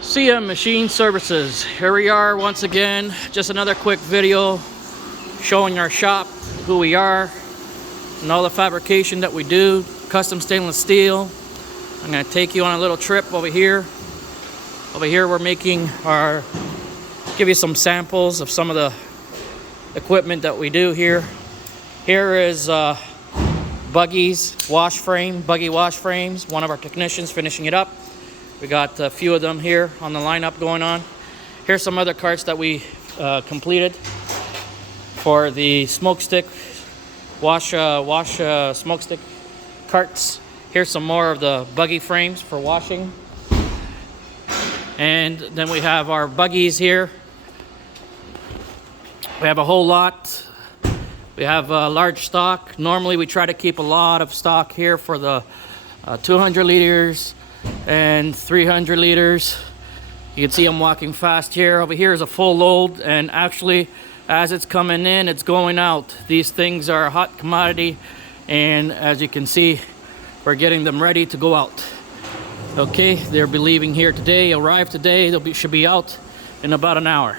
CM Machine Services. Here we are once again. Just another quick video showing our shop, who we are, and all the fabrication that we do. Custom stainless steel. I'm going to take you on a little trip over here. Over here we're making give you some samples of some of the equipment that we do here. Here is buggies, buggy wash frames. One of our technicians finishing it up. We got a few of them here on the lineup going on. Here's some other carts that we completed for the smoke stick smoke stick carts. Here's some more of the buggy frames for washing. And then we have our buggies here. We have a whole lot. We have a large stock. Normally we try to keep a lot of stock here for the 200 liters and 300 liters. You can see I'm walking fast here. Over here is a full load, and actually as it's coming in, it's going out. These things are a hot commodity, and as you can see, we're getting them ready to go out. Okay, they'll be leaving here today, arrive today. Should be out in about an hour.